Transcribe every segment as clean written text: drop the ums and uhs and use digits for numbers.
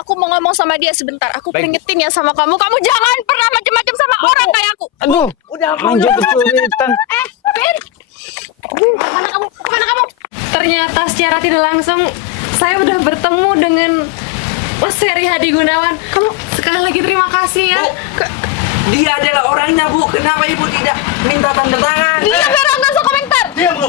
aku mau ngomong sama dia sebentar. Aku Baik, Bu. peringetin ya sama kamu. Kamu jangan pernah macam-macam sama orang kayak aku. Aduh, Udah, lanjut kesulitan. Vin. Kemana kamu? Kemana kamu? Ternyata secara tidak langsung saya udah bertemu dengan Mas Ferry Hadi Gunawan. Kamu sekali lagi terima kasih ya. dia adalah orangnya, Bu. Kenapa Ibu tidak minta tanda tangan? Iya, Vero, nggak usah komentar. Diam, Bu.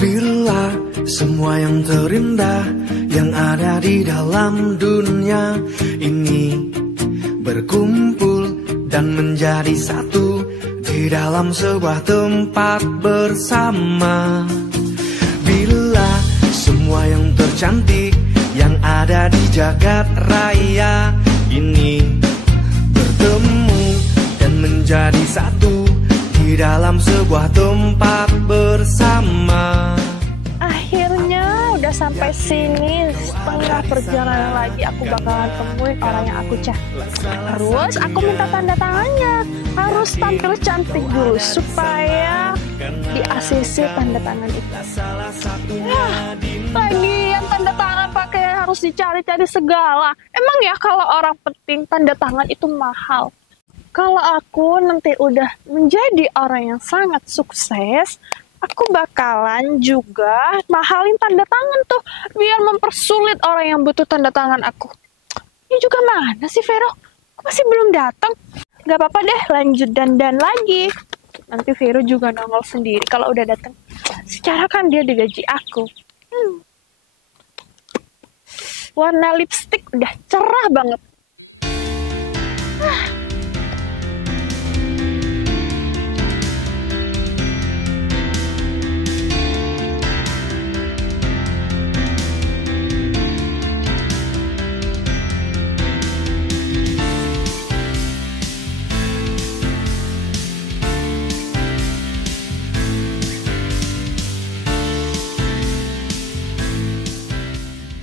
Bila semua yang terindah yang ada di dalam dunia ini berkumpul dan menjadi satu di dalam sebuah tempat bersama. Bila semua yang tercantik yang ada di jagat raya ini bertemu dan menjadi satu di dalam sebuah tempat bersama. Akhirnya udah sampai sini. Setengah perjalanan lagi aku bakalan temuin orang yang aku cari. Terus aku minta tanda tangannya. Harus tampil cantik dulu supaya di ACC tanda tangan itu. Lagian tanda tangan pakai harus dicari-cari segala. Emang ya kalau orang penting tanda tangan itu mahal. Kalau aku nanti udah menjadi orang yang sangat sukses, aku bakalan juga mahalin tanda tangan tuh biar mempersulit orang yang butuh tanda tangan aku. Ini juga mana sih Vero? Aku masih belum datang. Gak apa-apa deh, lanjut dandan lagi. Nanti Vero juga nongol sendiri kalau udah datang. Secara kan dia digaji aku. Warna lipstick udah cerah banget.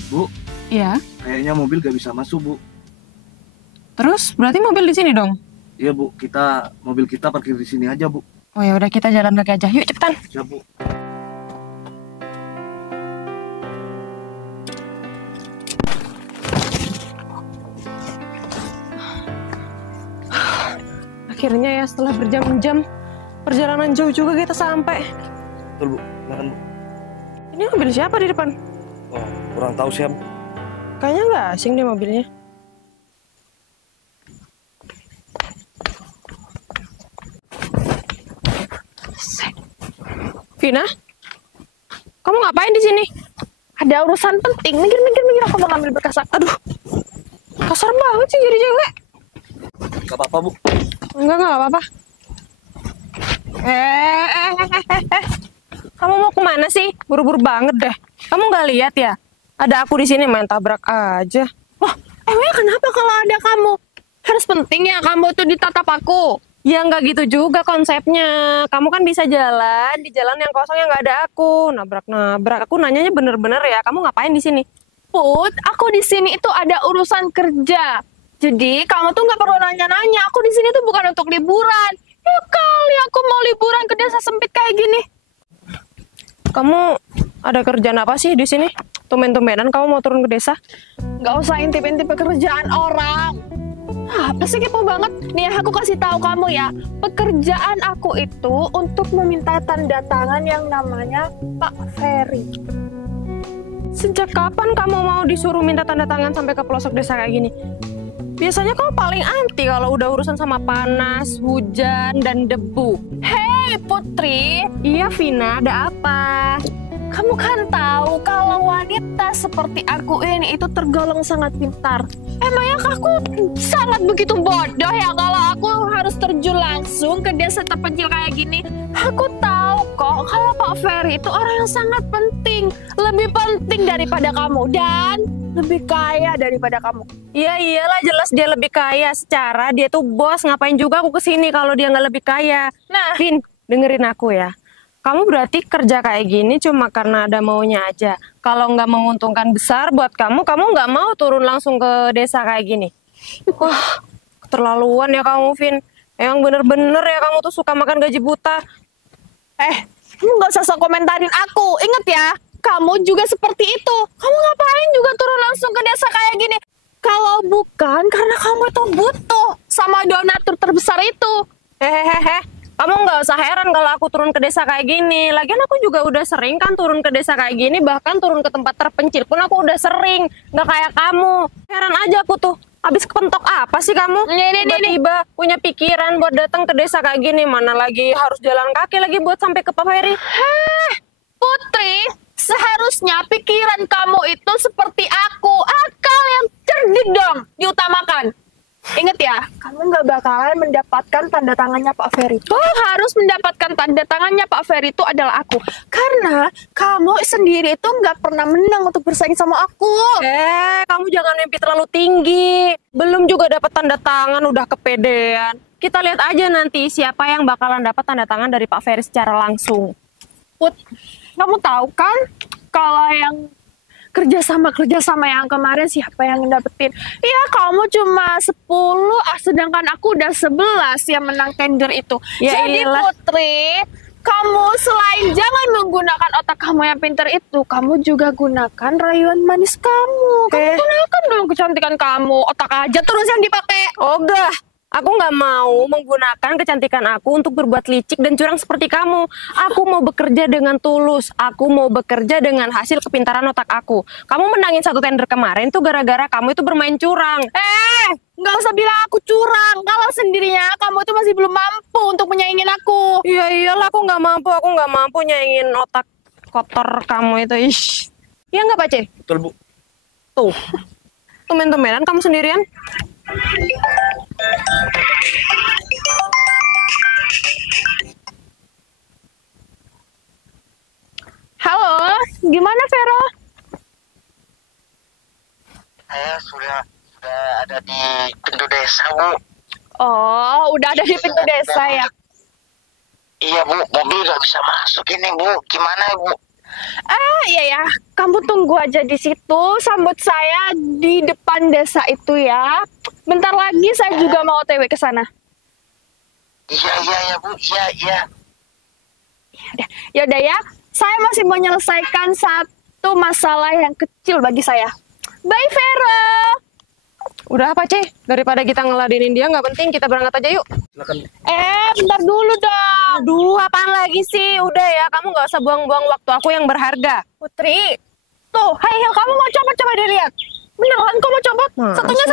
Bu, Iya. kayaknya mobil gak bisa masuk, Bu. Terus berarti mobil di sini dong? Iya, Bu. Mobil kita parkir di sini aja, Bu. Oh ya udah kita jalan kaki aja. Yuk cepetan. Ya, Bu. Akhirnya ya setelah berjam-jam perjalanan jauh juga kita sampai. Betul, Bu. Silakan, Bu. Ini mobil siapa di depan? Oh, kurang tahu sih, Bu. Kayaknya nggak asing deh mobilnya. Vina, kamu ngapain di sini? Ada urusan penting. Minggir, aku mau ngambil berkas. Aduh, Kasar banget sih jadi cewek. Gak apa-apa, Bu. Enggak apa-apa. Kamu mau kemana sih? Buru-buru banget deh. Kamu nggak lihat ya? Ada aku di sini main tabrak aja. wah, emangnya kenapa kalau ada kamu? Harus penting ya kamu tuh ditatap aku. Ya nggak gitu juga konsepnya. Kamu kan bisa jalan di jalan yang kosong yang nggak ada aku. Nabrak-nabrak. Aku nanyanya bener-bener ya. Kamu ngapain di sini? Put, aku di sini itu ada urusan kerja. Jadi kamu tuh nggak perlu nanya-nanya. Aku di sini tuh bukan untuk liburan. Ya kali aku mau liburan ke desa sempit kayak gini. Kamu ada kerjaan apa sih di sini? Tumben-tumbenan kamu mau turun ke desa? Nggak usah intip-intip pekerjaan orang. Apa sih kepo banget? Nih aku kasih tahu kamu ya. Pekerjaan aku itu untuk meminta tanda tangan yang namanya Pak Ferry. Sejak kapan kamu mau disuruh minta tanda tangan sampai ke pelosok desa kayak gini? Biasanya kamu paling anti kalau udah urusan sama panas, hujan, dan debu. Hei Putri, Iya Vina, ada apa? kamu kan tahu kalau wanita seperti aku ini itu tergolong sangat pintar. Emangnya aku sangat begitu bodoh ya kalau aku harus terjun langsung ke desa terpencil kayak gini? Aku tahu kok kalau Pak Ferry itu orang yang sangat penting. Lebih penting daripada kamu dan lebih kaya daripada kamu. Iya iyalah jelas dia lebih kaya. Secara dia tuh bos, ngapain juga aku kesini kalau dia nggak lebih kaya. Nah, Vin, dengerin aku ya. Kamu berarti kerja kayak gini cuma karena ada maunya aja. Kalau nggak menguntungkan besar buat kamu, kamu nggak mau turun langsung ke desa kayak gini. Wah, keterlaluan ya kamu, Vin. Emang bener-bener ya kamu tuh suka makan gaji buta. Kamu nggak usah sok komentarin aku. Ingat ya, kamu juga seperti itu. Kamu ngapain juga turun langsung ke desa kayak gini? Kalau bukan karena kamu itu butuh sama donatur terbesar itu. Hehehe, kamu nggak usah heran kalau aku turun ke desa kayak gini. Lagian aku juga udah sering kan turun ke desa kayak gini, bahkan turun ke tempat terpencil pun aku udah sering. Nggak kayak kamu. Heran aja aku tuh. Habis kepentok apa sih kamu? Tiba-tiba punya pikiran buat datang ke desa kayak gini. Mana lagi harus jalan kaki lagi buat sampai ke Pak Ferry. Putri, seharusnya pikiran kamu itu seperti aku. Akal yang cerdik dong diutamakan. Ingat ya, kamu nggak bakalan mendapatkan tanda tangannya Pak Ferry. Kau harus mendapatkan tanda tangannya Pak Ferry itu adalah aku. Karena kamu sendiri itu nggak pernah menang untuk bersaing sama aku. Kamu jangan mimpi terlalu tinggi. Belum juga dapat tanda tangan udah kepedean. Kita lihat aja nanti siapa yang bakalan dapat tanda tangan dari Pak Ferry secara langsung. Put, kamu tahu kan kalau yang kerjasama yang kemarin siapa yang dapetin? Ya kamu cuma 10, sedangkan aku udah 11 yang menang tender itu. Ya Jadi iyalah. Putri, kamu selain jangan menggunakan otak kamu yang pintar itu, kamu juga gunakan rayuan manis kamu. Kamu gunakan dong kecantikan kamu. Otak aja terus yang dipakai. Ogah, aku nggak mau menggunakan kecantikan aku untuk berbuat licik dan curang seperti kamu. Aku mau bekerja dengan tulus. Aku mau bekerja dengan hasil kepintaran otak aku. Kamu menangin satu tender kemarin tuh gara-gara kamu itu bermain curang. Nggak usah bilang aku curang. Kalau sendirinya kamu itu masih belum mampu untuk menyaingin aku. Iya iyalah, aku nggak mampu nyaingin otak kotor kamu itu. Ish. Iya nggak Pak C? Betul, Bu. Tuh, tumben-tumbenan kamu sendirian. Halo, gimana Vero? Saya sudah ada di pintu desa, Bu. Oh, udah ada di pintu desa ya? Iya, Bu. Mobil nggak bisa masuk ini, Bu. Gimana, Bu? Iya ya. Kamu tunggu aja di situ. Sambut saya di depan desa itu ya. Bentar lagi saya juga mau OTW ke sana. Iya, Bu. Iya. Ya udah ya. Saya masih mau menyelesaikan satu masalah yang kecil bagi saya. Bye, Vero. Udah Pak C, daripada kita ngeladenin dia nggak penting, kita berangkat aja yuk. Silakan. Bentar dulu dong. Aduh, apaan lagi sih? Udah ya, kamu nggak usah buang-buang waktu aku yang berharga. Putri. Tuh, high heel kamu mau copot, coba dilihat. Beneran kamu mau copot? Satunya.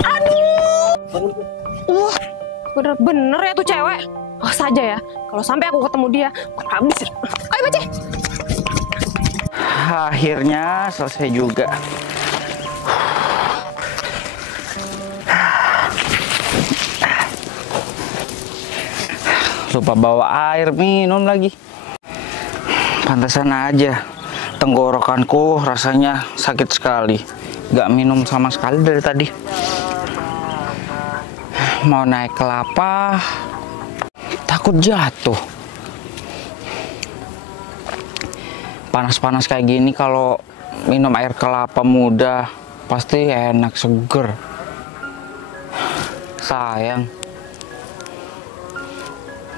Aduh. Bener-bener ya tuh cewek. Awas saja ya, kalau sampai aku ketemu dia, habis. Ayo Pak C. Akhirnya selesai juga. Lupa bawa air minum lagi. Pantesan aja tenggorokanku rasanya sakit sekali. Gak minum sama sekali dari tadi. Mau naik kelapa, takut jatuh. Panas-panas kayak gini kalau minum air kelapa muda pasti enak, seger. Sayang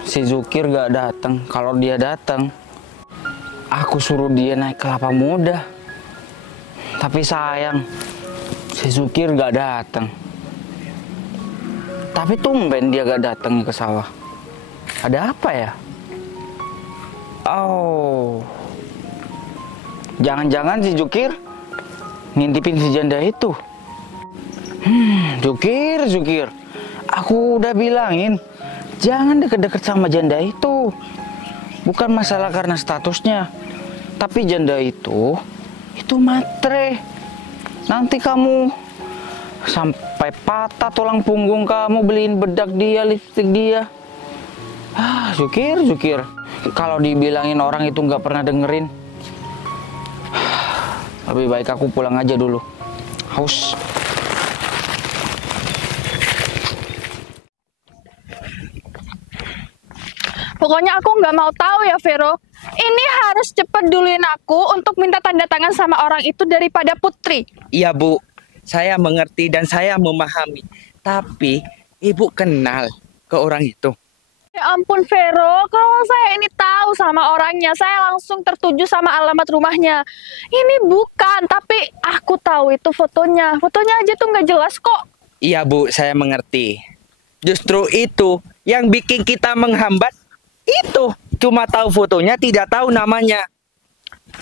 si Zukir gak datang. Kalau dia datang, aku suruh dia naik kelapa muda. Tapi sayang, si Zukir gak datang. Tapi tumben dia gak datang ke sawah. Ada apa ya? Oh, jangan-jangan si Zukir ngintipin si janda itu. Zukir, aku udah bilangin jangan deket-deket sama janda itu. Bukan masalah karena statusnya, tapi janda itu matre. Nanti kamu sampai patah tulang punggung kamu beliin bedak dia, lipstik dia. Zukir, kalau dibilangin orang itu nggak pernah dengerin. Lebih baik aku pulang aja dulu. Haus. Pokoknya aku nggak mau tahu ya, Vero. Ini harus cepet duluin aku untuk minta tanda tangan sama orang itu daripada Putri. Iya Bu, saya mengerti dan saya memahami. Tapi Ibu kenal ke orang itu. Ya ampun, Vero. Kalau saya ini tahu sama orangnya, saya langsung tertuju sama alamat rumahnya. Ini bukan, tapi aku tahu itu fotonya. Fotonya aja tuh nggak jelas kok. Iya Bu, saya mengerti. Justru itu yang bikin kita menghambat. Itu cuma tahu fotonya, tidak tahu namanya.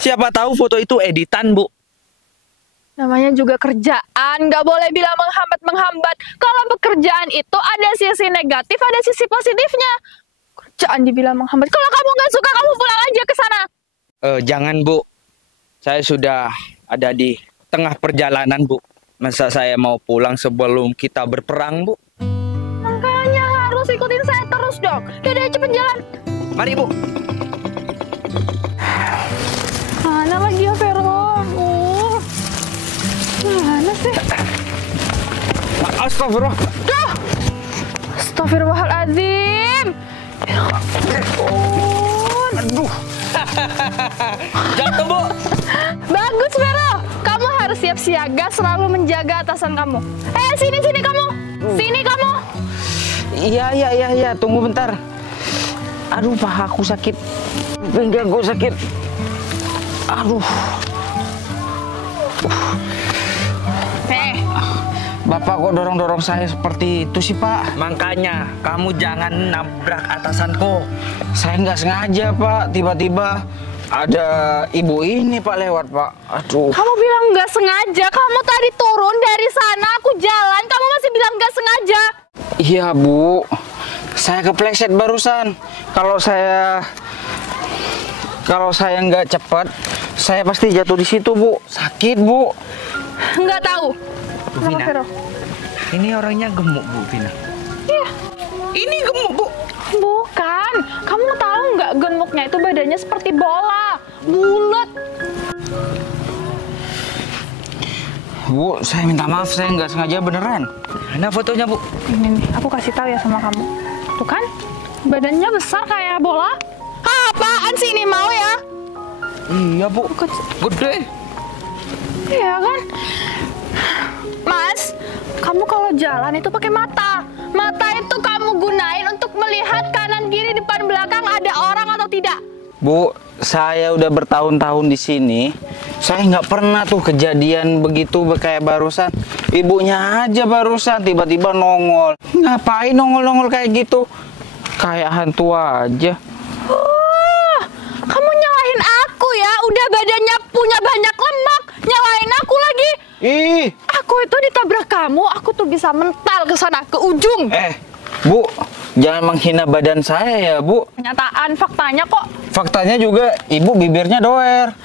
Siapa tahu foto itu editan Bu. Namanya juga kerjaan, nggak boleh bilang menghambat-menghambat. Kalau pekerjaan itu ada sisi negatif, ada sisi positifnya. Kerjaan dibilang menghambat. Kalau kamu nggak suka, kamu pulang aja ke sana. Jangan Bu, saya sudah ada di tengah perjalanan Bu. Masa saya mau pulang sebelum kita berperang Bu? Makanya harus ikutin saya terus dong. Yaudah, cepet jalan. Mari Bu. Mana lagi ya, Vero? Mana sih? Astagfirullah. Duh! Astagfirullahaladzim. Ya ampun. Aduh. Jatuh Bu. Bagus, Vero. Kamu harus siap siaga selalu menjaga atasan kamu. Sini kamu. Sini kamu. Iya. Tunggu bentar. Aduh, pahaku sakit. Pinggangku sakit. Aduh. Bapak kok dorong-dorong saya seperti itu sih Pak? Makanya kamu jangan nabrak atasanku. Saya nggak sengaja Pak. Tiba-tiba ada ibu ini Pak lewat Pak. Aduh. Kamu bilang nggak sengaja. Kamu tadi turun dari sana, aku jalan. Kamu masih bilang nggak sengaja. Iya Bu. Saya kepleset barusan. Kalau saya nggak cepat, saya pasti jatuh di situ Bu. Sakit Bu. Nggak tahu. Sama Vina, Vero. ini orangnya gemuk Bu Vina. Iya. Ini gemuk Bu. Bukan. Kamu tahu nggak gemuknya itu badannya seperti bola, bulat. Bu, saya minta maaf, saya nggak sengaja beneran. Mana fotonya Bu? Ini nih, aku kasih tahu ya sama kamu. Tuh kan, badannya besar kayak bola. Apaan sih ini, mau ya? Iya Bu, gede. Iya kan? Mas, kamu kalau jalan itu pakai mata. Mata itu kamu gunain untuk melihat kanan kiri depan belakang ada orang atau tidak. Bu, saya udah bertahun-tahun di sini. Saya nggak pernah tuh kejadian begitu kayak barusan. Ibunya aja barusan tiba-tiba nongol. Ngapain nongol-nongol kayak gitu? Kayak hantu aja. Kamu nyalahin aku ya? Udah badannya punya banyak lemak, nyalahin aku lagi. Ih, Aku itu ditabrak kamu, aku tuh bisa mental ke sana, ke ujung. Bu, jangan menghina badan saya ya Bu. Kenyataan faktanya kok. Faktanya juga ibu bibirnya doer.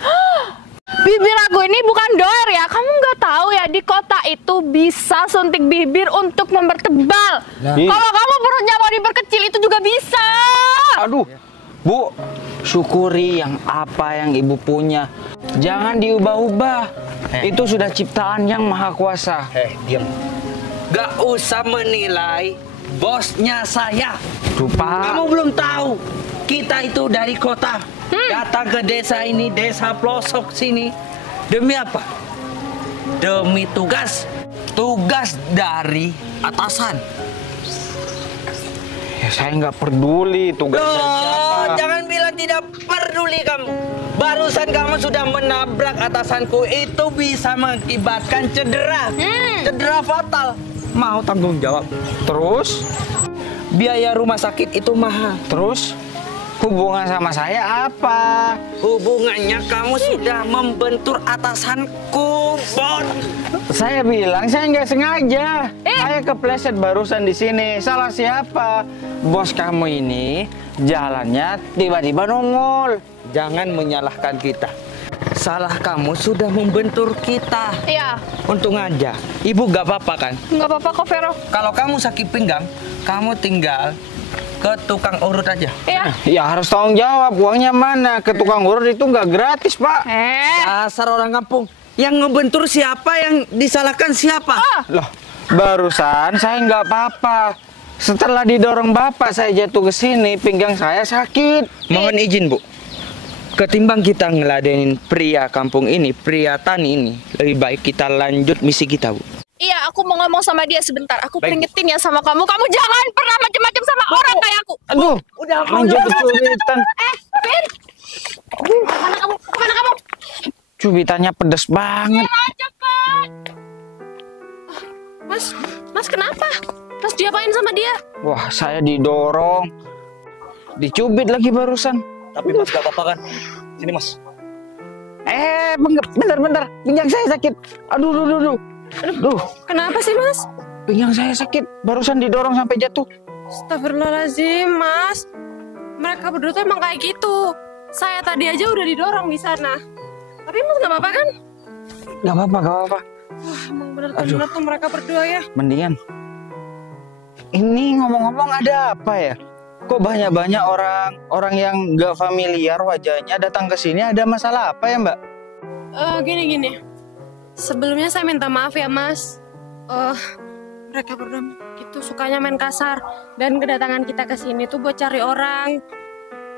Bibir aku ini bukan doer ya. Kamu nggak tahu ya, di kota itu bisa suntik bibir untuk mempertebal. Kalau kamu perutnya mau diperkecil itu juga bisa. Aduh, Bu, syukuri yang apa yang ibu punya. Jangan diubah-ubah. Itu sudah ciptaan yang maha kuasa. Diam. Gak usah menilai bosnya saya. Pak. Kamu belum tahu. Kita itu dari kota. Datang ke desa ini, desa pelosok sini. Demi apa? Demi tugas. Tugas dari atasan. Ya saya nggak peduli tugas dari siapa. Jangan bilang tidak peduli kamu. Barusan kamu sudah menabrak atasanku. Itu bisa mengakibatkan cedera. Cedera fatal. Mau tanggung jawab. Terus? Biaya rumah sakit itu mahal. Terus? Hubungan sama saya apa? Hubungannya kamu sudah membentur atasanku, Bos. Saya bilang saya nggak sengaja. Saya kepleset barusan di sini. Salah siapa? Bos kamu ini jalannya tiba-tiba nongol. Jangan menyalahkan kita. Salah kamu sudah membentur kita. Iya. Untung aja. Ibu nggak apa-apa kan? Nggak apa-apa kok, Vero. Kalau kamu sakit pinggang, kamu tinggal ke tukang urut aja. Iya. Ya harus tanggung jawab, uangnya mana? Ke tukang urut itu nggak gratis, Pak. Dasar orang kampung. Yang ngebentur siapa, yang disalahkan siapa? Loh, barusan saya nggak apa-apa. Setelah didorong bapak saya jatuh ke sini, pinggang saya sakit. Mohon izin, Bu. Ketimbang kita ngeladenin pria kampung ini, pria tani ini, lebih baik kita lanjut misi kita, Bu. Iya, aku mau ngomong sama dia sebentar. Aku Baik, peringetin ya sama kamu. Kamu jangan pernah macam-macam sama orang kayak aku. Aduh, lanjut kesulitan. Vin. Kemana kamu? Kemana kamu? Cubitannya pedes banget. Cepat. Mas kenapa? Mas diapain sama dia? Wah, saya didorong. Dicubit lagi barusan. Tapi Mas gak apa-apa kan? Sini Mas. Bentar. Pinggang saya sakit. Aduh. Duh, Kenapa sih Mas? pinggang saya sakit. Barusan didorong sampai jatuh. Astagfirullahaladzim, Mas. Mereka berdua tuh emang kayak gitu. Saya tadi aja udah didorong di sana. Tapi Mas nggak apa-apa kan? Gak apa-apa. Wah, emang bener-bener tuh mereka berdua ya. Mendingan. Ini ngomong-ngomong ada apa ya? Kok banyak-banyak orang yang gak familiar wajahnya datang ke sini, ada masalah apa ya, Mbak? Gini. Sebelumnya saya minta maaf ya, Mas. Mereka berdua gitu sukanya main kasar. Dan kedatangan kita ke sini tuh buat cari orang.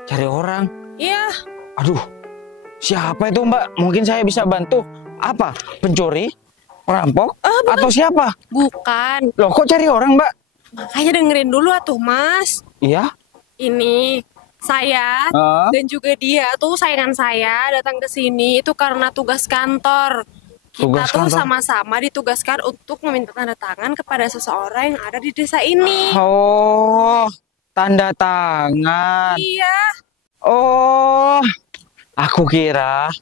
Cari orang? Iya. Aduh, siapa itu, Mbak? Mungkin saya bisa bantu. Apa? Pencuri? Perampok? Atau siapa? Bukan. Loh, kok cari orang, Mbak? Makanya dengerin dulu atuh, Mas. Iya? Ini saya dan juga dia tuh saingan saya datang ke sini itu karena tugas kantor. Kita Tugas tuh kantor? sama-sama ditugaskan untuk meminta tanda tangan kepada seseorang yang ada di desa ini. Oh, tanda tangan. Iya. Oh, aku kira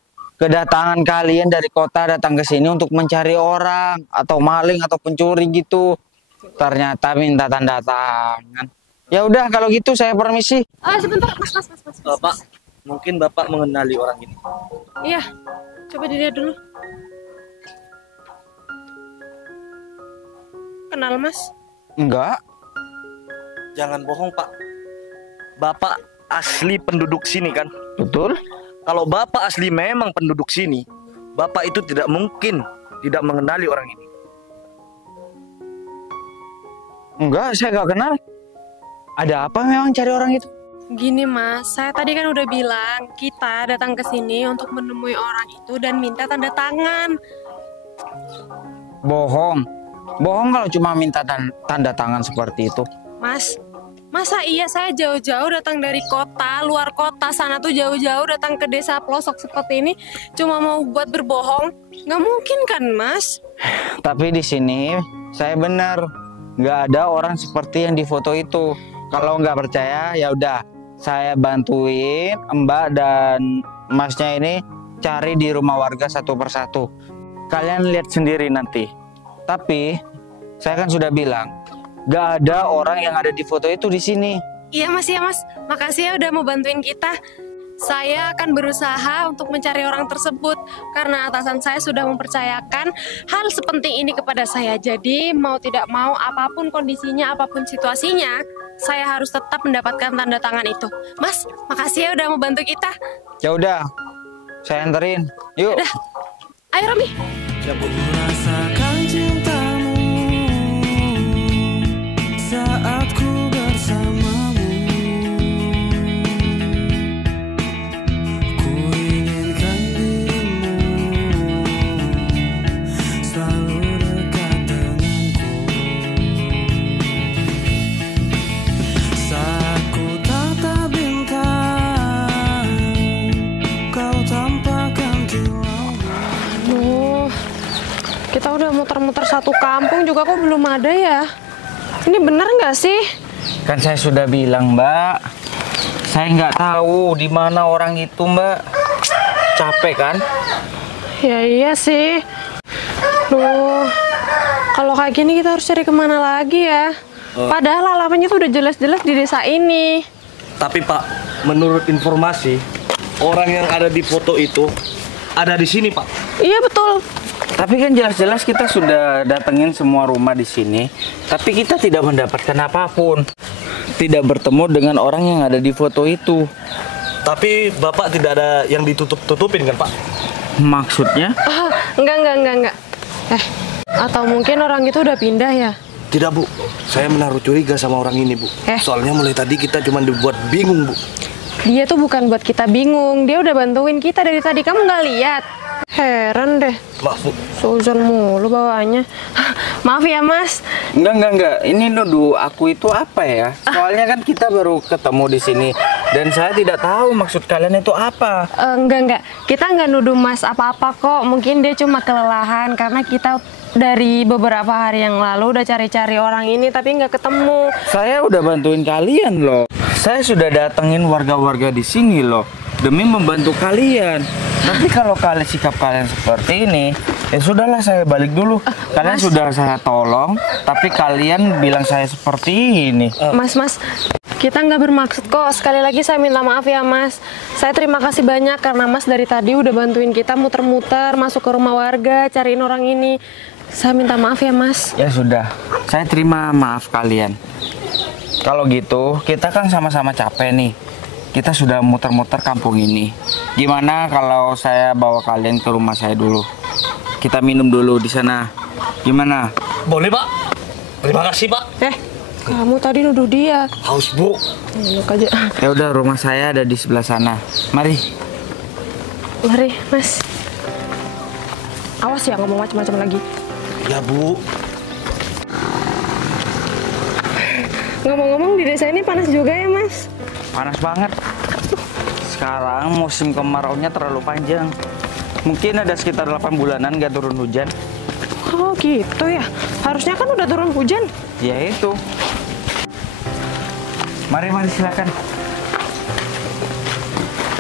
kedatangan kalian dari kota datang ke sini untuk mencari orang atau maling atau pencuri gitu. Ternyata minta tanda tangan. Ya udah kalau gitu saya permisi. Sebentar, Mas. Pak, mungkin Bapak mengenali orang ini. Iya. Coba dilihat dulu. Kenal, Mas? Enggak. Jangan bohong Pak. Bapak asli penduduk sini kan? Betul? Kalau Bapak asli memang penduduk sini, Bapak itu tidak mungkin tidak mengenali orang ini. Enggak, saya enggak kenal. Ada apa memang cari orang itu? Gini, Mas. Saya tadi kan udah bilang kita datang ke sini untuk menemui orang itu dan minta tanda tangan. Bohong. Bohong kalau cuma minta tanda tangan seperti itu. Mas, masa iya saya jauh-jauh datang dari kota, luar kota sana tuh jauh-jauh datang ke desa pelosok seperti ini cuma mau buat berbohong? Nggak mungkin kan, Mas? Tapi di sini saya benar. Nggak ada orang seperti yang di foto itu. Kalau nggak percaya, ya udah saya bantuin Mbak dan Masnya ini cari di rumah warga satu persatu. Kalian lihat sendiri nanti. Tapi saya kan sudah bilang, nggak ada orang yang ada di foto itu di sini. Iya, Mas, ya, Mas. Makasih ya udah mau bantuin kita. Saya akan berusaha untuk mencari orang tersebut karena atasan saya sudah mempercayakan hal sepenting ini kepada saya. Jadi mau tidak mau apapun kondisinya, apapun situasinya, saya harus tetap mendapatkan tanda tangan itu. Mas, makasih ya udah mau bantu kita. Ya udah, saya anterin. Yuk. Udah. Ayo, Romi. Rasakan cintamu saat ku bersamamu. Ku inginkan dirimu selalu dekat denganku. Saat ku tatap bintang, kau tampakkan kilau. Kita udah muter-muter satu kampung juga kok belum ada ya. Ini bener nggak sih? Kan saya sudah bilang, Mbak. Saya nggak tahu di mana orang itu, Mbak. Capek kan? Ya iya sih. Duh, kalau kayak gini kita harus cari kemana lagi ya? Padahal alamatnya tuh udah jelas-jelas di desa ini. Tapi Pak, menurut informasi, orang yang ada di foto itu ada di sini Pak. Iya betul. Tapi kan jelas-jelas kita sudah datengin semua rumah di sini, tapi kita tidak mendapatkan apapun. Tidak bertemu dengan orang yang ada di foto itu. Tapi Bapak tidak ada yang ditutup-tutupin kan Pak? Maksudnya? Enggak. Atau mungkin orang itu udah pindah ya? Tidak Bu, saya menaruh curiga sama orang ini Bu. Soalnya mulai tadi kita cuma dibuat bingung Bu. Dia tuh bukan buat kita bingung, dia udah bantuin kita dari tadi, kamu nggak lihat? Heran deh, Maaf Bu. Suzon mulu bawaannya. Maaf ya Mas. Enggak. Ini nuduh aku itu apa ya? Soalnya kan kita baru ketemu di sini dan saya tidak tahu maksud kalian itu apa. Enggak. Kita nggak nuduh Mas apa-apa kok. Mungkin dia cuma kelelahan karena kita dari beberapa hari yang lalu udah cari-cari orang ini tapi nggak ketemu. Saya udah bantuin kalian loh. Saya sudah datengin warga-warga di sini loh demi membantu kalian. Tapi kalau sikap kalian seperti ini, ya sudahlah saya balik dulu. Kalian Mas. sudah saya tolong, tapi kalian bilang saya seperti ini. Mas, kita nggak bermaksud kok. Sekali lagi saya minta maaf ya Mas. Saya terima kasih banyak karena Mas dari tadi udah bantuin kita muter-muter masuk ke rumah warga, cariin orang ini. Saya minta maaf ya Mas. Ya sudah, saya terima maaf kalian. Kalau gitu, kita kan sama-sama capek nih. Kita sudah muter-muter kampung ini. Gimana kalau saya bawa kalian ke rumah saya dulu? Kita minum dulu di sana. Gimana? Boleh Pak. Terima kasih Pak. Kamu tadi nuduh dia. Haus Bu. Enak aja. Ya udah, rumah saya ada di sebelah sana. Mari. Mari Mas. Awas ya ngomong macam-macam lagi. Ya Bu. Ngomong-ngomong di desa ini panas juga ya Mas? Panas banget. Sekarang musim kemaraunya terlalu panjang. Mungkin ada sekitar 8 bulanan gak turun hujan. Oh gitu ya. Harusnya kan udah turun hujan. Ya itu. Mari silakan.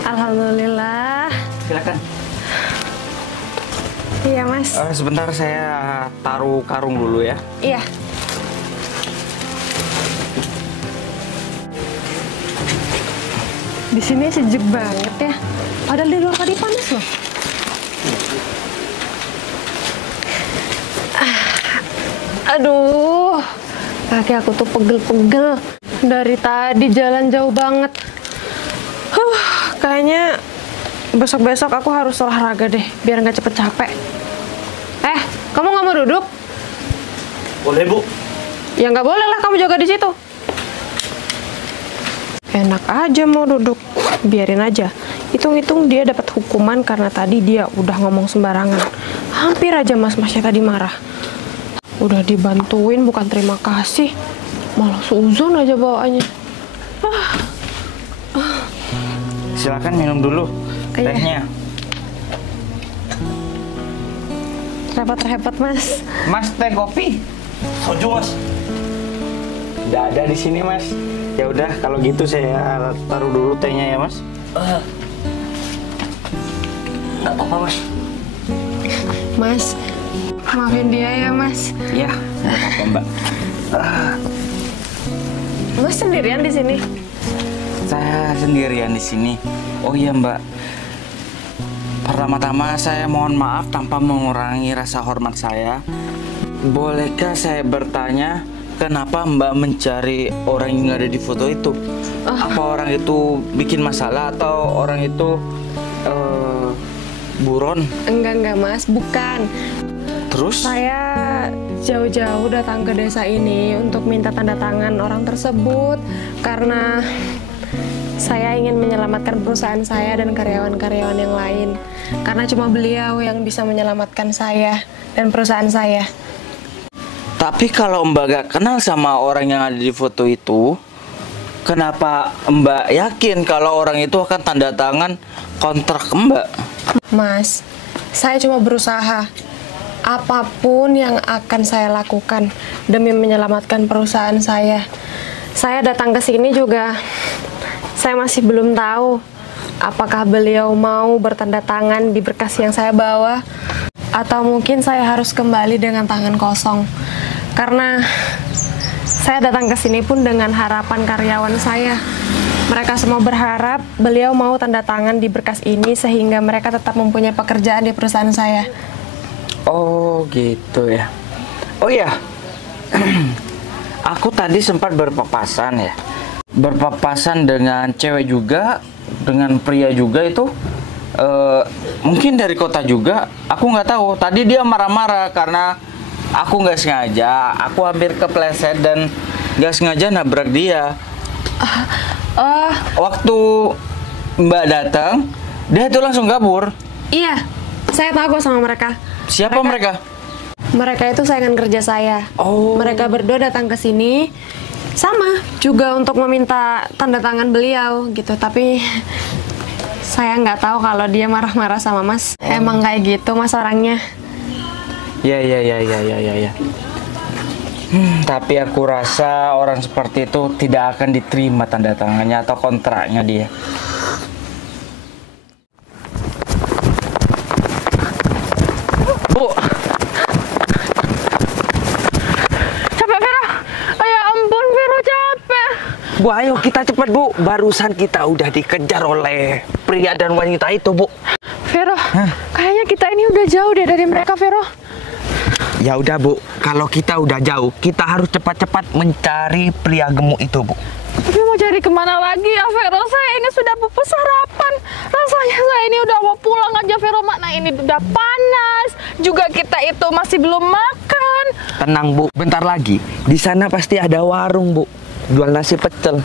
Alhamdulillah. Silakan. Iya Mas. Sebentar saya taruh karung dulu ya. Iya. Di sini sejuk banget ya. Padahal di luar tadi panas loh. Aduh, kaki aku tuh pegel-pegel. Dari tadi jalan jauh banget. Kayaknya besok-besok aku harus olahraga deh, biar nggak cepet capek. Kamu nggak mau duduk? Boleh Bu. Ya nggak boleh lah, kamu jaga di situ. Enak aja mau duduk, biarin aja. Hitung-hitung dia dapat hukuman karena tadi dia udah ngomong sembarangan. Hampir aja mas-masnya tadi marah. Udah dibantuin bukan terima kasih, malah suzon aja bawaannya. Silakan minum dulu Iya. tehnya. Repot-repot mas. Mas, teh kopi? Soju Mas. Nggak ada di sini Mas. Ya udah, kalau gitu saya taruh dulu tehnya ya Mas. Nggak apa-apa Mas. Mas, maafin dia ya mas. Ya, nggak apa-apa Mbak. Mas sendirian di sini? Saya sendirian di sini. Oh iya Mbak. Pertama-tama saya mohon maaf tanpa mengurangi rasa hormat saya. Bolehkah saya bertanya kenapa Mbak mencari orang yang ada di foto itu? Apa orang itu bikin masalah atau orang itu buron? Enggak mas, bukan. Terus? Saya jauh-jauh datang ke desa ini untuk minta tanda tangan orang tersebut karena saya ingin menyelamatkan perusahaan saya dan karyawan-karyawan yang lain. Karena cuma beliau yang bisa menyelamatkan saya dan perusahaan saya. Tapi kalau Mbak gak kenal sama orang yang ada di foto itu, kenapa Mbak yakin kalau orang itu akan tanda tangan kontrak Mbak? Mas, saya cuma berusaha. Apapun yang akan saya lakukan demi menyelamatkan perusahaan saya. Saya datang ke sini juga, saya masih belum tahu apakah beliau mau bertanda tangan di berkas yang saya bawa, atau mungkin saya harus kembali dengan tangan kosong. Karena saya datang ke sini pun dengan harapan karyawan saya. Mereka semua berharap beliau mau tanda tangan di berkas ini sehingga mereka tetap mempunyai pekerjaan di perusahaan saya. Oh gitu ya. Oh ya, aku tadi sempat berpapasan ya. Berpapasan dengan cewek juga, dengan pria juga itu. Mungkin dari kota juga. Aku nggak tahu. Tadi dia marah-marah karena Aku nggak sengaja, aku hampir kepleset dan nggak sengaja nabrak dia. Oh, Waktu Mbak datang, dia itu langsung kabur. iya. Saya tahu kok sama mereka. Siapa mereka? Mereka itu saingan kerja saya. Oh. Mereka berdua datang ke sini sama juga untuk meminta tanda tangan beliau gitu. Tapi saya nggak tahu kalau dia marah-marah sama Mas. Emang kayak gitu Mas orangnya. Ya. Tapi aku rasa orang seperti itu tidak akan diterima tanda tangannya atau kontraknya dia. Bu, Capek Vero. Ya ampun Vero, capek. Bu, ayo kita cepat Bu. Barusan kita udah dikejar oleh pria dan wanita itu Bu. Vero, kayaknya kita ini udah jauh deh dari mereka Vero. Ya udah Bu, kalau kita udah jauh, kita harus cepat-cepat mencari pria gemuk itu Bu. Tapi mau cari kemana lagi ya Vero? Saya ini sudah pupus sarapan. Rasanya saya ini udah mau pulang aja Vero. Makna ini udah panas. Juga kita itu masih belum makan. Tenang Bu, bentar lagi. Di sana pasti ada warung Bu, jual nasi pecel.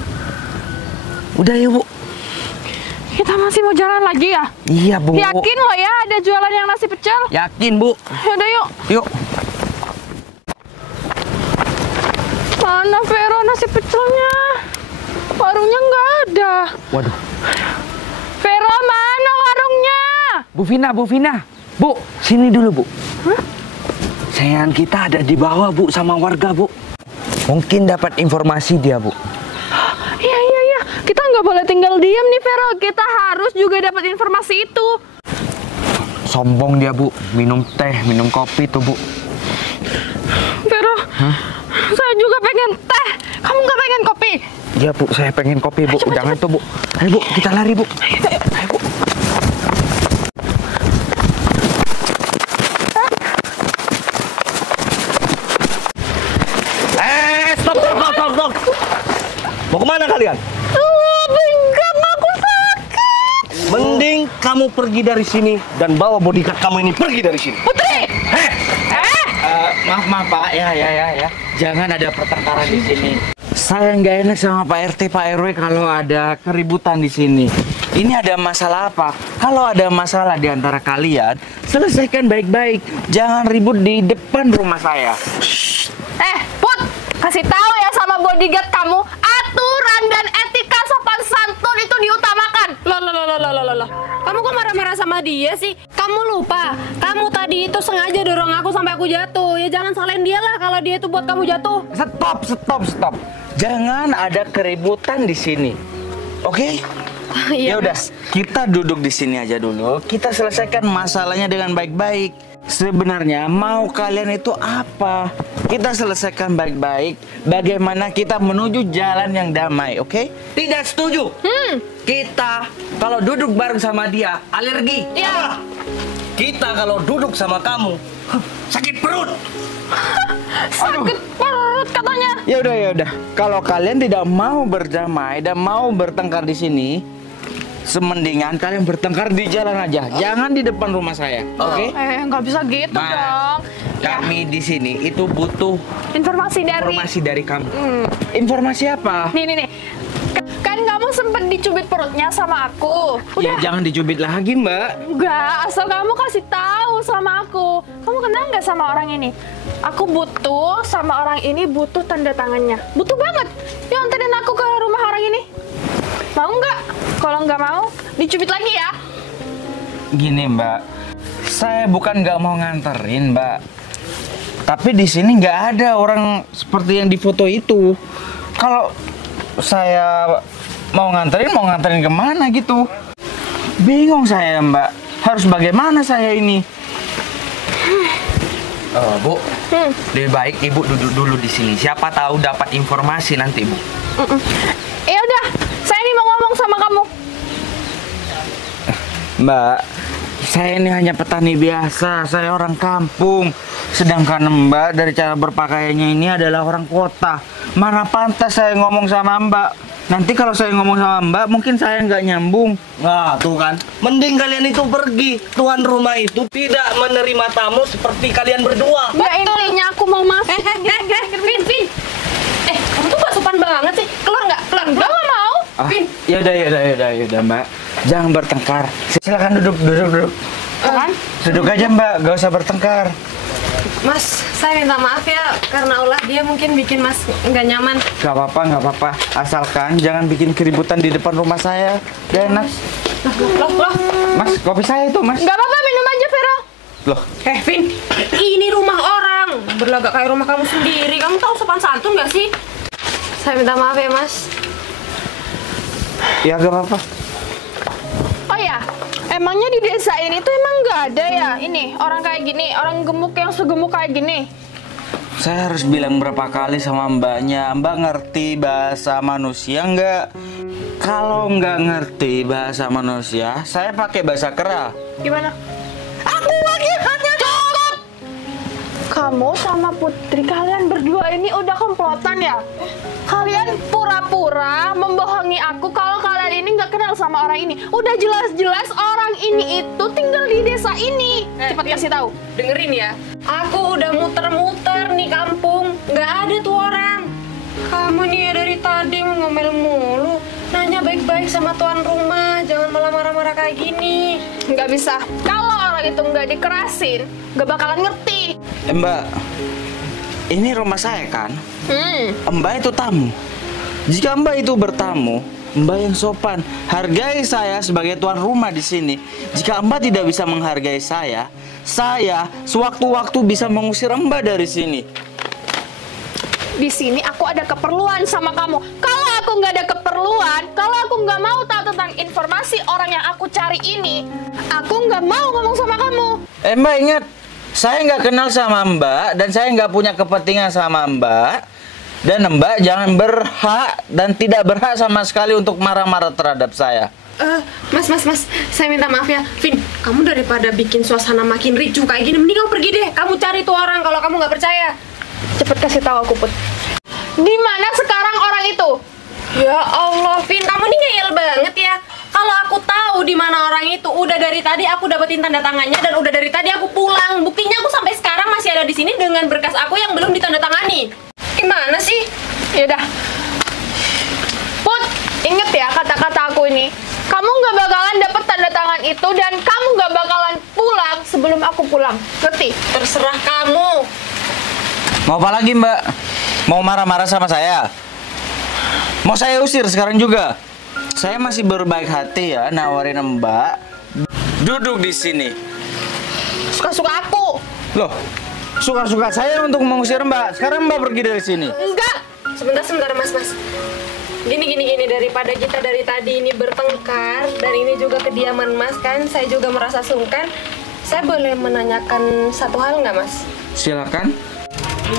Udah yuk Bu. Kita masih mau jalan lagi ya? Iya Bu. Yakin lo ya ada jualan yang nasi pecel? Yakin Bu. Yaudah yuk. Yuk. Mana Vero nasi pecelnya? Warungnya nggak ada. Waduh. Vero, mana warungnya? Bu Vina. Bu, sini dulu Bu. Sayangan kita ada di bawah Bu sama warga Bu. Mungkin dapat informasi dia Bu. Iya. Kita nggak boleh tinggal diam nih Vero. Kita harus juga dapat informasi itu. Sombong dia Bu, minum teh, minum kopi tuh Bu. Vero, saya juga pengen teh. Kamu nggak pengen kopi? Iya Bu, saya pengen kopi Bu. Jangan tuh Bu. Ayo Bu, kita lari Bu. Ayo Bu. Stop. Mau kemana kalian? Pinggang aku sakit. Mending kamu pergi dari sini dan bawa bodyguard kamu ini pergi dari sini. Putri. Maaf Pak, ya. Jangan ada pertengkaran di sini. Saya nggak enak sama Pak RT, Pak RW kalau ada keributan di sini. Ini ada masalah apa? Kalau ada masalah di antara kalian, selesaikan baik-baik. Jangan ribut di depan rumah saya. Put, kasih tahu ya sama bodyguard kamu, aturan dan etika sopan santun itu diutamakan. Loh. Kamu kok marah-marah sama dia sih? Kamu lupa, kamu tadi itu sengaja dorong aku sampai aku jatuh. Ya jangan salahin dia lah kalau dia itu buat kamu jatuh. Stop. Jangan ada keributan di sini. Oke? Ya udah, kita duduk di sini aja dulu. Kita selesaikan masalahnya dengan baik-baik. Sebenarnya mau kalian itu apa? Kita selesaikan baik-baik. Bagaimana kita menuju jalan yang damai, oke? Tidak setuju. Kita kalau duduk bareng sama dia alergi. Iya. Kita kalau duduk sama kamu sakit perut. Sakit perut katanya. Ya udah. Kalau kalian tidak mau berdamai dan mau bertengkar di sini, semendingan kalian bertengkar di jalan aja. Jangan di depan rumah saya, oke? Nggak bisa gitu dong. Kami di sini itu butuh Informasi dari kamu. Informasi apa? Nih. Kan kamu sempat dicubit perutnya sama aku. Ya jangan dicubit lagi, Mbak. Enggak, asal kamu kasih tahu sama aku. Kamu kenal nggak sama orang ini? Aku butuh sama orang ini butuh tanda tangannya. Butuh banget. Yuk anterin aku ke rumah orang ini. Mau nggak? Kalau nggak mau, dicubit lagi ya. Gini, Mbak. Saya bukan nggak mau nganterin, Mbak. Tapi di sini nggak ada orang seperti yang di foto itu. Kalau saya mau nganterin kemana gitu? Bingung saya, Mbak. Harus bagaimana saya ini? Bu, lebih baik Ibu duduk dulu di sini. Siapa tahu dapat informasi nanti, Bu. Ya udah, saya ini mau ngomong sama kamu. Mbak, saya ini hanya petani biasa. Saya orang kampung. Sedangkan Mbak dari cara berpakaiannya ini adalah orang kota. Mana pantas saya ngomong sama Mbak? Nanti kalau saya ngomong sama Mbak, mungkin saya nggak nyambung. Nah, tuh kan. Mending kalian itu pergi. Tuan rumah itu tidak menerima tamu seperti kalian berdua. Ya intinya aku mau masuk. Vin. Kamu tuh gak sopan banget sih. Keluar nggak? Keluar. Enggak, nggak mau. Ah, yaudah Mbak. Jangan bertengkar. Silakan duduk. Kan? Duduk aja Mbak, gak usah bertengkar. Mas, saya minta maaf ya karena ulah dia mungkin bikin Mas nggak nyaman. Gak apa-apa. Asalkan jangan bikin keributan di depan rumah saya. Gak enak. Loh. Mas, kopi saya itu Mas. Nggak apa-apa, minum aja, Vero. Loh, Vin, ini rumah orang. Berlagak kayak rumah kamu sendiri. Kamu tahu sopan santun nggak sih? Saya minta maaf ya, Mas. ya gak apa-apa. Oh ya, emangnya di desa ini tuh emang nggak ada ya ini orang kayak gini, orang gemuk yang segemuk kayak gini? Saya harus bilang berapa kali sama mbaknya, Mbak ngerti bahasa manusia nggak? Kalau nggak ngerti bahasa manusia, saya pakai bahasa kera. Gimana? Aku lagi hanya cukup. Kamu sama Putri kalian berdua ini udah komplotan ya? Kalian pura-pura membohongi aku kalau kalian ini nggak kenal sama orang ini. Udah jelas-jelas orang ini itu tinggal di desa ini. Cepat kasih tahu. Dengerin ya, aku udah muter-muter nih kampung, nggak ada tuh orang. Kamu nih ya dari tadi ngomel mulu, nanya baik-baik sama tuan rumah, jangan malah marah-marah kayak gini. Nggak bisa. Kalau orang itu nggak dikerasin, nggak bakalan ngerti. Mbak, ini rumah saya kan? Mbak itu tamu. Jika Mbak itu bertamu, Mbak yang sopan, hargai saya sebagai tuan rumah di sini. Jika Mbak tidak bisa menghargai saya sewaktu-waktu bisa mengusir Mbak dari sini. Di sini aku ada keperluan sama kamu. Kalau aku nggak ada keperluan, kalau aku nggak mau tahu tentang informasi orang yang aku cari ini, aku nggak mau ngomong sama kamu. Mbak ingat, saya nggak kenal sama Mbak dan saya nggak punya kepentingan sama Mbak. Dan Mbak jangan berhak dan tidak berhak sama sekali untuk marah-marah terhadap saya. Mas, saya minta maaf ya. Vin, kamu daripada bikin suasana makin ricuh kayak gini, mending kamu pergi deh. Kamu cari tuh orang kalau kamu nggak percaya. Cepet kasih tahu aku, Put. Di mana sekarang orang itu? Ya Allah, Vin, kamu nih ngeyel banget ya. Kalau aku tahu di mana orang itu, udah dari tadi aku dapetin tanda tangannya dan udah dari tadi aku pulang. Buktinya aku sampai sekarang masih ada di sini dengan berkas aku yang belum ditandatangani. Gimana sih? Yaudah. Put, inget ya kata-kata aku ini. Kamu nggak bakalan dapet tanda tangan itu dan kamu nggak bakalan pulang sebelum aku pulang. Ngerti? Terserah kamu. Mau apa lagi Mbak? Mau marah-marah sama saya? Mau saya usir sekarang juga? Saya masih berbaik hati ya nawarin Mbak duduk di sini. Suka-suka aku. Loh, suka-suka saya untuk mengusir Mbak. Sekarang Mbak pergi dari sini. Enggak. Sebentar Mas. Gini, daripada kita dari tadi ini bertengkar dan ini juga kediaman Mas kan, saya juga merasa sungkan. Saya boleh menanyakan satu hal nggak Mas? Silakan.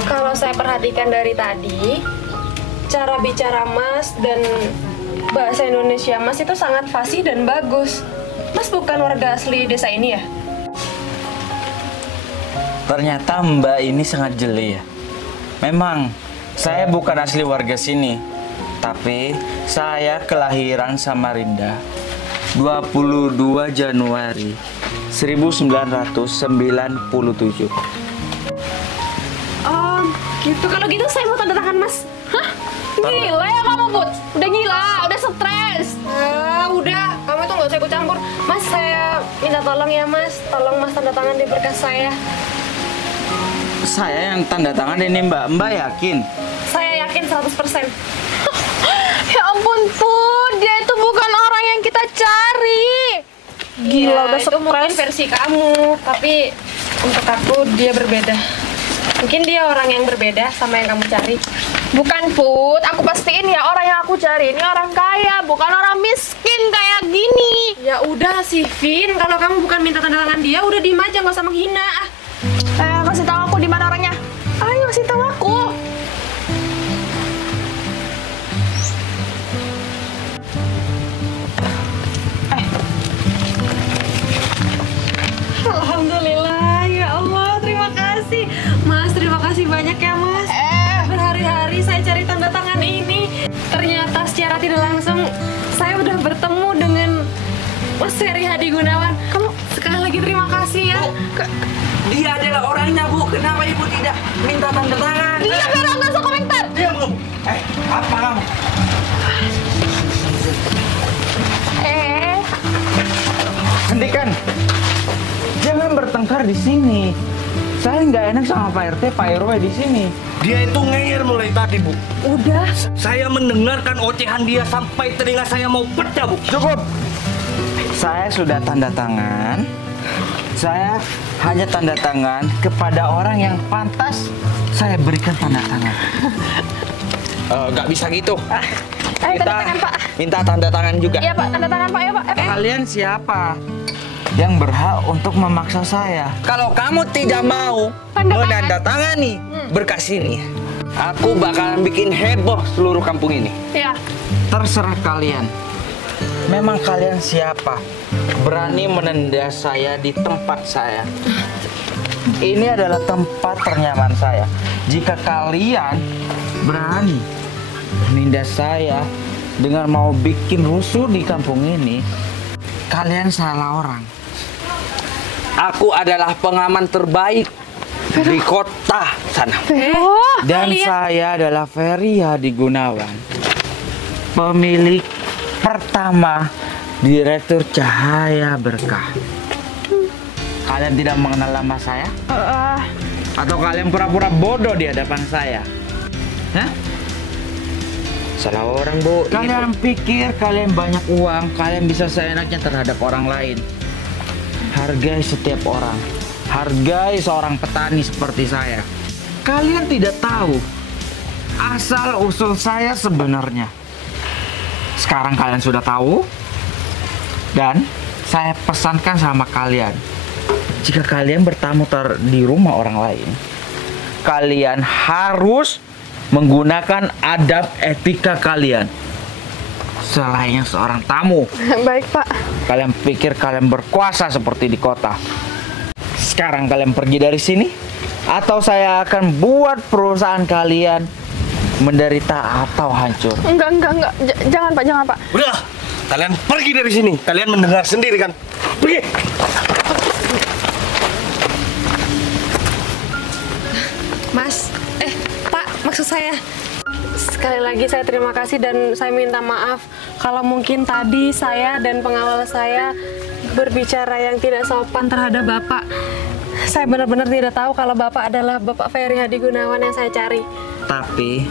Kalau saya perhatikan dari tadi, cara bicara Mas dan bahasa Indonesia Mas itu sangat fasih dan bagus. Mas bukan warga asli desa ini ya? Ternyata Mbak ini sangat jeli ya. Memang saya bukan asli warga sini, tapi saya kelahiran Samarinda 22 Januari 1997. Oh, gitu. Kalau gitu saya mau tanda tangan Mas. Hah? Gila ya kamu, Put. Udah gila, udah stres. Udah, kamu itu nggak usah ikut campur. Mas, saya minta tolong ya Mas. Tolong Mas tanda tangan di berkas saya. Saya yang tanda tangan ini Mbak. Mbak yakin? Saya yakin 100%. Ya ampun, Put. Dia itu bukan orang yang kita cari. Gila, Ya, udah itu mungkin stres. versi kamu, tapi untuk aku dia berbeda. Mungkin dia orang yang berbeda sama yang kamu cari. Bukan, Put. Aku pastiin ya orang yang aku cari ini orang kaya, bukan orang miskin kayak gini. Ya udah sih, Vin. Kalau kamu bukan minta tanda tangan dia, udah diem aja, nggak usah menghina. Kasih tahu aku di mana orangnya. Ayo kasih tahu aku. Alhamdulillah, ya Allah, terima kasih. Mas, terima kasih banyak ya Mas. Berhari-hari saya cari tanda tangan ini. Ternyata secara secara tidak langsung saya udah bertemu dengan Mas Ferry Hadi Gunawan. Kamu sekali lagi terima kasih ya. Dia adalah orangnya, Bu. Kenapa Ibu tidak minta tanda tangan? Iya, Vera, nggak usah komentar. Diam, Bu. Apa kamu? Hentikan. Jangan bertengkar di sini. Saya nggak enak sama Pak RT, Pak RW di sini. Dia itu ngeyel mulai tadi, Bu. Udah. Saya mendengarkan ocehan dia sampai telinga saya mau pecah, Bu. Cukup. Saya sudah tanda tangan. Saya hanya tanda tangan kepada orang yang pantas saya berikan tanda tangan. Nggak bisa gitu. Tanda tangan, Pak. Minta tanda tangan juga. Iya, Pak, tanda tangan, Pak, ya, Pak. Kalian siapa yang berhak untuk memaksa saya? Kalau kamu tidak mau menandatangani berkas ini, aku bakalan bikin heboh seluruh kampung ini. Iya. Terserah kalian. Memang kalian siapa? Berani menendang saya di tempat saya. Ini adalah tempat ternyaman saya. Jika kalian berani menindas saya dengan mau bikin rusuh di kampung ini, kalian salah orang. Aku adalah pengaman terbaik di kota sana. Dan saya adalah Ferry Hadi Gunawan, pemilik pertama Direktur Cahaya Berkah. Kalian tidak mengenal nama saya? Atau kalian pura-pura bodoh di hadapan saya? Hah? Salah orang, Bu. Kalian pikir kalian banyak uang, kalian bisa seenaknya terhadap orang lain. Hargai setiap orang. Hargai seorang petani seperti saya. Kalian tidak tahu asal-usul saya sebenarnya. Sekarang kalian sudah tahu. Dan saya pesankan sama kalian, jika kalian bertamu di rumah orang lain, kalian harus menggunakan adab etika kalian selayaknya seorang tamu. Baik, Pak. Kalian pikir kalian berkuasa seperti di kota. Sekarang kalian pergi dari sini, atau saya akan buat perusahaan kalian menderita atau hancur. Enggak. Jangan, Pak, jangan, Pak. Udah, kalian pergi dari sini. Kalian mendengar sendiri kan? Pergi. Mas, Pak, maksud saya sekali lagi saya terima kasih dan saya minta maaf kalau mungkin tadi saya dan pengawal saya berbicara yang tidak sopan terhadap Bapak. Saya benar-benar tidak tahu kalau Bapak adalah Bapak Ferry Hadi Gunawan yang saya cari. Tapi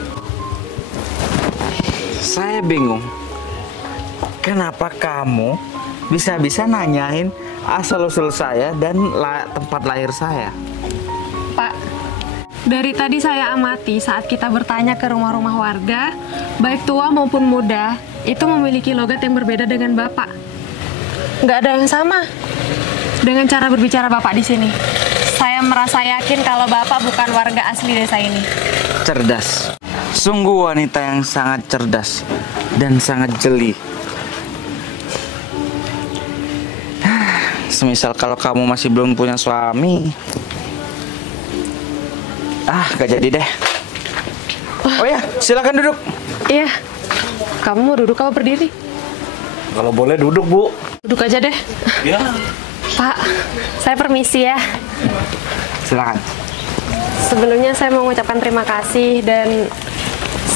saya bingung, kenapa kamu bisa-bisa nanyain asal-usul saya dan tempat lahir saya? Pak, dari tadi saya amati saat kita bertanya ke rumah-rumah warga, baik tua maupun muda, itu memiliki logat yang berbeda dengan Bapak. Nggak ada yang sama dengan cara berbicara Bapak di sini. Saya merasa yakin kalau Bapak bukan warga asli desa ini. Cerdas. Sungguh wanita yang sangat cerdas dan sangat jeli. Semisal kalau kamu masih belum punya suami, gak jadi deh. Oh ya, silakan duduk. Iya. Kamu mau duduk apa berdiri? Kalau boleh duduk, Bu. Duduk aja deh. Ya. Pak, saya permisi ya. Silakan. Sebelumnya saya mau mengucapkan terima kasih dan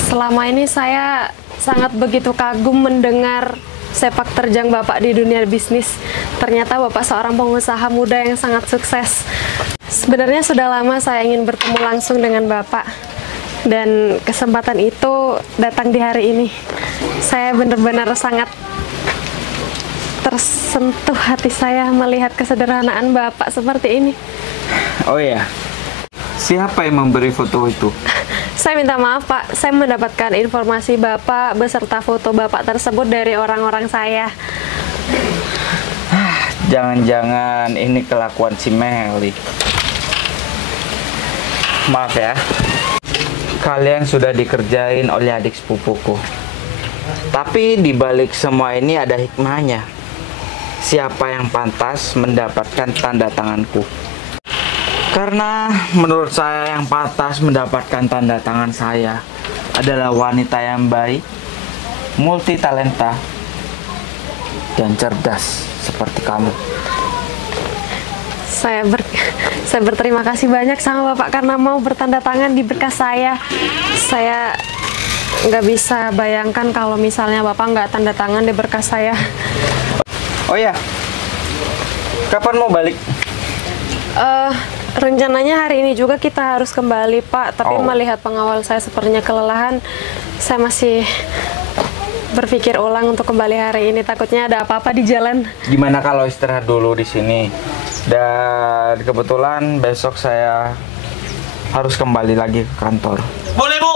selama ini saya sangat begitu kagum mendengar sepak terjang Bapak di dunia bisnis. Ternyata Bapak seorang pengusaha muda yang sangat sukses. Sebenarnya sudah lama saya ingin bertemu langsung dengan Bapak. Dan kesempatan itu datang di hari ini. Saya benar-benar sangat tersentuh hati saya melihat kesederhanaan Bapak seperti ini. Oh ya, siapa yang memberi foto itu? Saya minta maaf Pak, saya mendapatkan informasi Bapak beserta foto Bapak tersebut dari orang-orang saya. Jangan-jangan ini kelakuan si Meli. Maaf ya, kalian sudah dikerjain oleh adik sepupuku. Tapi di balik semua ini ada hikmahnya. Siapa yang pantas mendapatkan tanda tanganku? Karena menurut saya yang pantas mendapatkan tanda tangan saya adalah wanita yang baik, multi talenta, dan cerdas seperti kamu. Saya berterima kasih banyak sama Bapak karena mau bertanda tangan di berkas saya. Saya nggak bisa bayangkan kalau misalnya Bapak nggak tanda tangan di berkas saya. Oh ya, kapan mau balik? Rencananya hari ini juga kita harus kembali, Pak. Tapi Oh. melihat pengawal saya sepertinya kelelahan, saya masih berpikir ulang untuk kembali hari ini. Takutnya ada apa-apa di jalan. Gimana kalau istirahat dulu di sini? Dan kebetulan besok saya harus kembali lagi ke kantor. Boleh, Bu.